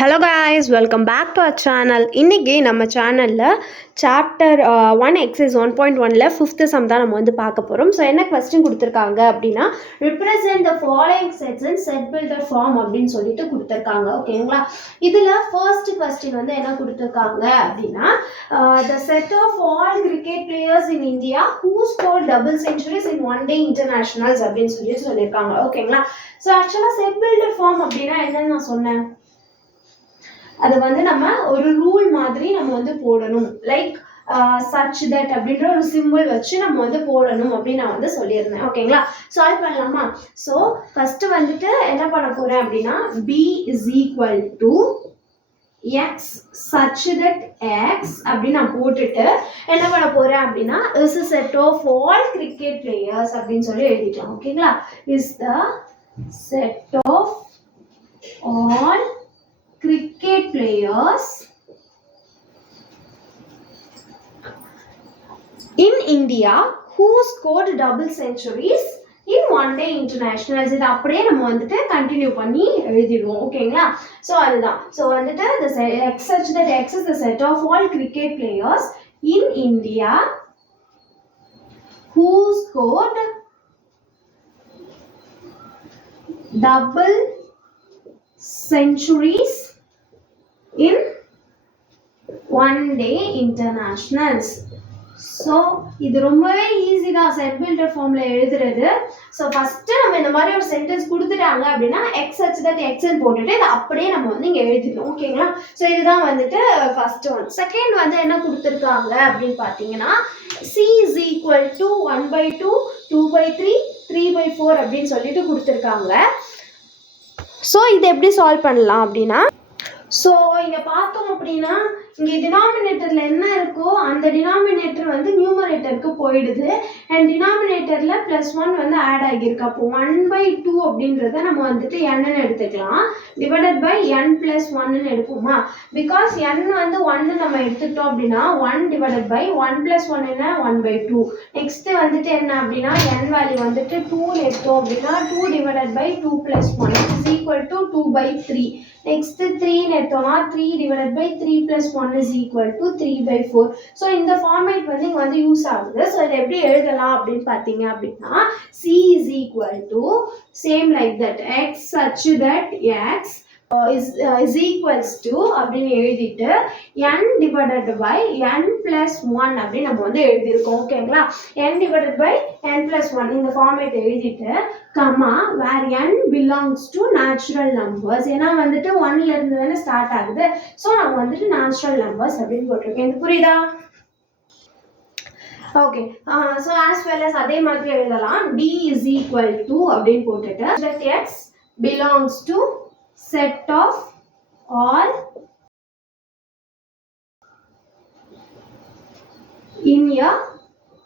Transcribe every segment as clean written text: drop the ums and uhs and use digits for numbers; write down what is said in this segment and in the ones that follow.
Hello guys, welcome back to our channel. இன்றைக்கி நம்ம சேனலில் சாப்டர் 1 எக்ஸைஸ் 1.1ல் 5th சம் தான் நம்ம வந்து பார்க்க போகிறோம். ஸோ என்ன கொஸ்டின் கொடுத்துருக்காங்க அப்படின்னா, represent the following sets in set builder form அப்படின்னு சொல்லிட்டு கொடுத்துருக்காங்க. ஓகேங்களா, இதில் ஃபர்ஸ்ட் கொஸ்டின் வந்து என்ன கொடுத்துருக்காங்க அப்படின்னா, the set of all cricket players in India who scored double centuries in one day internationals அப்படின்னு சொல்லியிருக்காங்க. ஓகேங்களா, ஸோ ஆக்சுவலாக செட் பில்டர் ஃபார்ம் அப்படின்னா என்னன்னு நான் சொன்னேன், அது வந்து நம்ம ஒரு ரூல் மாதிரி நம்ம வந்து போடணும். லைக் சச் தட் அப்படின்ற ஒரு சிம்பிள் வச்சு நம்ம வந்து போடணும் அப்படின்னு நான் வந்து சொல்லியிருந்தேன். ஓகேங்களா, சால்வ் பண்ணலாமா? ஸோ ஃபர்ஸ்ட் வந்துட்டு என்ன பண்ண போறேன் அப்படின்னா, b is equal to x such that x அப்படின்னு நான் போட்டுட்டு என்ன பண்ண போறேன் அப்படின்னா, is a set of all cricket players அப்படின்னு சொல்லி எழுதிக்கலாம். ஓகேங்களா, is the set of all cricket players in India who scored double centuries in one day internationals. இது அப்படியே நம்ம வந்துட்டு கண்டினியூ பண்ணி எழுதிடுவோம். ஓகேங்களா, ஸோ அதுதான். ஸோ வந்துட்டு x such that x is the set of all cricket players in India who scored double centuries in one day internationals. So இது ரொம்பவே ஈஸி தான் செட் பில்டர் ஃபார்ம்ல எழுதுறது. ஸோ ஃபர்ஸ்ட் நம்ம இந்த மாதிரி ஒரு சென்டென்ஸ் கொடுத்துட்டாங்க அப்படின்னா எக்ஸ் சச் தட் எக்ஸ்ன்னு போட்டுட்டு இதை அப்படியே நம்ம வந்து இங்கே எழுதிக்கணும். ஓகேங்களா, ஸோ இதுதான் வந்துட்டு ஃபர்ஸ்ட் ஒன். செகண்ட் வந்து என்ன கொடுத்துருக்காங்க அப்படின்னு பார்த்தீங்கன்னா, சி இஸ் ஈக்குவல் டு 1/2 2/3 3/4 அப்படின்னு சொல்லிட்டு கொடுத்துருக்காங்க. ஸோ இதை எப்படி சால்வ் பண்ணலாம் அப்படின்னா, ஸோ இங்கே பார்த்தோம் அப்படின்னா இங்கே டினாமினேட்டரில் என்ன இருக்கோ அந்த டினாமினேட்டர் வந்து நியூமரேட்டருக்கு போயிடுது. அண்ட் டினாமினேட்டரில் +1 வந்து ஆட் ஆகியிருக்கு. அப்போ 1/2 அப்படின்றத நம்ம வந்துட்டு n எடுத்துக்கலாம், டிவைடட் பை n+1 எடுப்போமா? பிகாஸ் n வந்து 1 நம்ம எடுத்துக்கிட்டோம் அப்படின்னா 1 டிவைடட் பை 1+1 என்ன 1/2. நெக்ஸ்ட் வந்துட்டு என்ன அப்படின்னா, n வேல்யூ வந்துட்டு 2 எடுத்தோம் அப்படின்னா 2 divided by 2+1 is equal to 2/3. Next 3 எடுத்தோம்னா 3 divided by 3+1 is equal to 3/4. So இந்த ஃபார்மேட் வந்து இங்கே வந்து யூஸ் ஆகுது. ஸோ இதை எப்படி எழுதலாம் அப்படின்னு பார்த்தீங்க அப்படின்னா, c is equal to same like that x such that x is equals to அப்படின்னு எழுதிட்டு n divided by n+1 அப்படின்னு நம்ம வந்து எழுதியிருக்கோம். ஓகேங்களா, n divided by n+1 இந்த ஃபார்மேட் எழுதிட்டு comma where n belongs to natural numbers. ஏன்னா வந்துட்டு 1ல இருந்து தானே ஸ்டார்ட் ஆகுது. ஸோ நம்ம வந்துட்டு நேச்சுரல் நம்பர்ஸ் அப்படின்னு போட்டிருக்கேன். இது புரியுதா? Okay, so as well as அதே மாதிரி எழுதலாம். d is equal to அப்படின்னு போட்டுட்டு that x belongs to set of all in a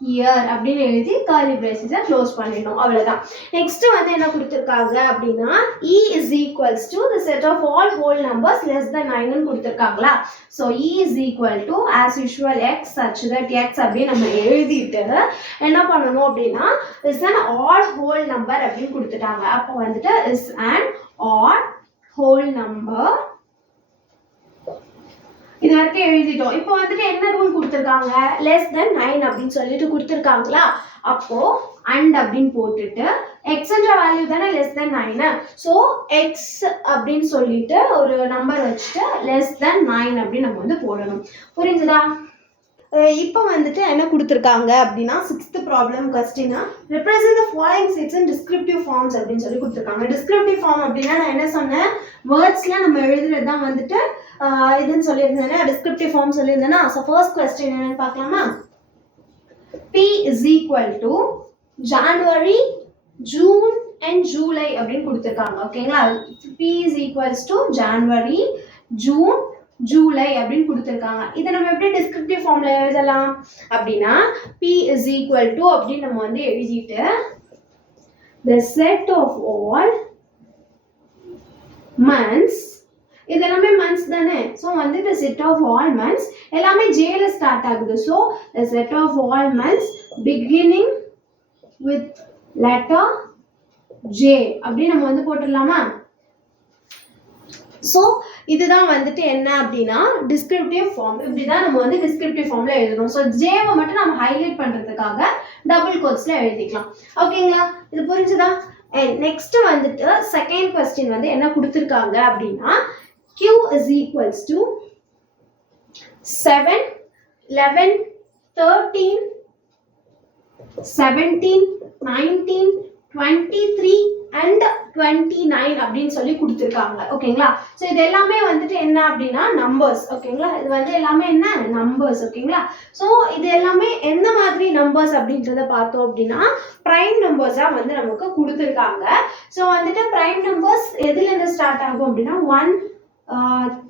year அப்படின்னு எழுதி கர்லி பிரேசஸை க்ளோஸ் பண்ணிடணும். அவ்வளோதான். நெக்ஸ்ட் வந்து என்ன கொடுத்துருக்காங்க அப்படின்னா, e is equals to the set of all whole numbers less than 9 கொடுத்துருக்காங்களா? So e is equal to as usual x such that x அப்படின்னு நம்ம எழுதிட்டு என்ன பண்ணணும் அப்படின்னா, is an odd whole number அப்படின்னு கொடுத்துட்டாங்க. அப்போ வந்துட்டு is an odd whole number இது வரைக்கும் எழுதிட்டோம். இப்போ வந்துட்டு என்ன ரூல் கொடுத்துருக்காங்க, less than 9 அப்படின்னு சொல்லிட்டு கொடுத்துருக்காங்களா? அப்போ and அப்படின்னு போட்டுட்டு எக்ஸ்ன்ற வேல்யூ தானே less than 9. ஸோ x அப்படின்னு சொல்லிட்டு ஒரு நம்பர் வச்சுட்டு less than 9 அப்படின்னு நம்ம வந்து போடணும். புரிஞ்சுதா? இப்போ வந்துட்டு என்ன கொடுத்துருக்காங்க அப்படின்னா, 6th ப்ராப்ளம் கொஸ்டினா represent the following sets in descriptive forms அப்படின்னு சொல்லி கொடுத்துருக்காங்க. டிஸ்கிரிப்டிவ் ஃபார்ம் அப்படின்னா நான் என்ன சொன்னேன், வேர்ட்ஸ்லாம் நம்ம எழுதுறது தான் வந்துட்டு இதுன்னு சொல்லியிருந்தேன்னா டிஸ்கிரிப்டிவ் ஃபார்ம் சொல்லியிருந்தேன்னா. ஸோ ஃபர்ஸ்ட் கொஸ்டின் என்னன்னு பார்க்கலாமா? p is equal to January, June and July அப்படின்னு கொடுத்துருக்காங்க. ஓகேங்களா, p is equals to January, June, July அப்படின்னு கொடுத்துருக்காங்க. இதை நம்ம எப்படி டிஸ்கிரிப்டிவ் ஃபார்ம்ல எழுதலாம் அப்படின்னா, p is equal to அப்படின்னு நம்ம வந்து எழுதிட்டு the set of all months, இது எல்லாமே months தானே. ஸோ வந்து the set of all months எல்லாமே jல ஸ்டார்ட் ஆகுது. So the set of all months beginning with letter j அப்படி நம்ம வந்து போட்டுடலாமா? ஸோ இதுதான் வந்துட்டு என்ன அப்படின்னா டிஸ்கிரிப்டிவ் ஃபார்ம். இப்படி தான் நம்ம வந்து டிஸ்கிரிப்டிவ் ஃபார்மில் எழுதணும். ஸோ ஜேவை மட்டும் நம்ம ஹைலைட் பண்ணுறதுக்காக டபுள் கோட்ஸில் எழுதிக்கலாம். ஓகேங்களா, இது புரிஞ்சுதா? நெக்ஸ்ட் வந்துட்டு செகண்ட் கொஸ்டின் வந்து என்ன கொடுத்துருக்காங்க அப்படின்னா Q is equals to 7, 11, 13, 17, 19, 23 and 29 அப்படின்னு சொல்லி கொடுத்துருக்காங்க. ஓகேங்களா, ஸோ இது எல்லாமே வந்துட்டு என்ன அப்படின்னா நம்பர்ஸ். ஓகேங்களா, இது வந்து எல்லாமே என்ன நம்பர்ஸ். ஓகேங்களா, ஸோ இது எல்லாமே எந்த மாதிரி நம்பர்ஸ் அப்படின்றத பார்த்தோம் அப்படின்னா ப்ரைம் நம்பர்ஸாக வந்து நமக்கு கொடுத்துருக்காங்க. ஸோ வந்துட்டு ப்ரைம் நம்பர்ஸ் எதுலேருந்து ஸ்டார்ட் ஆகும் அப்படின்னா 1,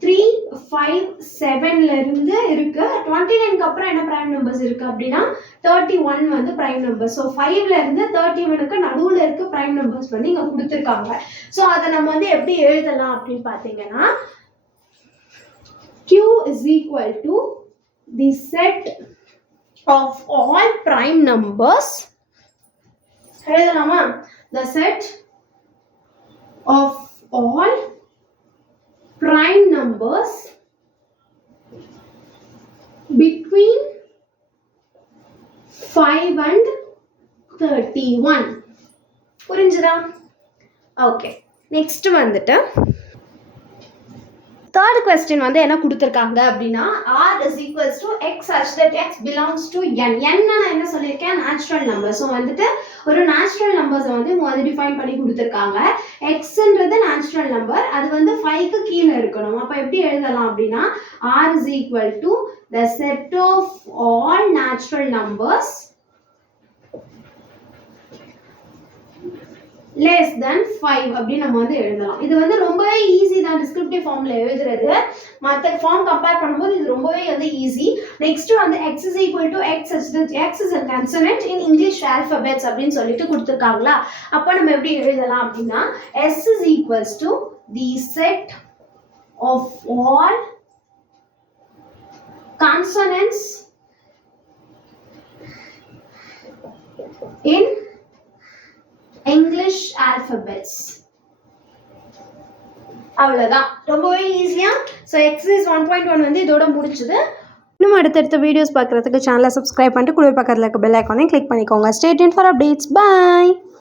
3, 5, 7ல இருந்து இருக்கு. 29க்கு அப்புறம் என்ன பிரைம் நம்பர்ஸ் இருக்கு அப்படின்னா 31 வந்து பிரைம் நம்பர். ஸோ 5ல இருந்து 31க்கு நடுவில் இருக்க பிரைம் நம்பர்ஸ் வந்து இங்க கொடுத்துருக்காங்க. ஸோ அதை நம்ம வந்து எப்படி எழுதலாம் அப்படின்னு பார்த்தீங்கன்னா Q is equal to the set of all prime numbers. எழுதலாமா? The set of all prime numbers between 5 and 31. புரிஞ்சுதா? ஓகே, நெக்ஸ்ட் வந்துட்டு தேர்ட் கொஸ்டின் வந்து என்ன கொடுத்துருக்காங்க அப்படின்னா R is equals to x such that x belongs to n. நான் என்ன சொல்லியிருக்கேன், நேச்சுரல் நம்பர். ஸோ வந்துட்டு ஒரு நேச்சுரல் நம்பர்ஸை வந்து முதல்ல டிஃபைன் பண்ணி கொடுத்துருக்காங்க. எக்ஸ்ன்றது நேச்சுரல் நம்பர், அது வந்து 5க்கு கீழே இருக்கணும். அப்போ எப்படி எழுதலாம் அப்படின்னா R is equal to the set of all natural numbers less than 5 அப்படின்னு நம்ம வந்து எழுதலாம். இது வந்து ரொம்பவே ஈஸி தான் டிஸ்கிரிப்டிவ் ஃபார்ம்ல எழுதுறது. மற்ற ஃபார்ம் கம்பேர் பண்ணும்போது இது ரொம்பவே வந்து ஈஸி. நெக்ஸ்ட் வந்து x is equal to x such that x is a consonant in English alphabets அப்படின்னு சொல்லிட்டு கொடுத்துருக்காங்களா. அப்போ நம்ம எப்படி எழுதலாம் அப்படின்னா s is equals to the set of all consonants in English alphabets. அவ்வளோதான், ரொம்பவே ஈஸியா. ஸோ எக்ஸசைஸ் 1.1 வந்து இதோட முடிச்சுது. இன்னும் அடுத்தடுத்த வீடியோஸ் பார்க்குறதுக்கு சேனலை சப்ஸ்கிரைப் பண்ணிட்டு கூட பக்கத்தில் இருக்க பெல் ஐக்கானையும் கிளிக் பண்ணிக்கோங்க. Stay tuned for updates. By.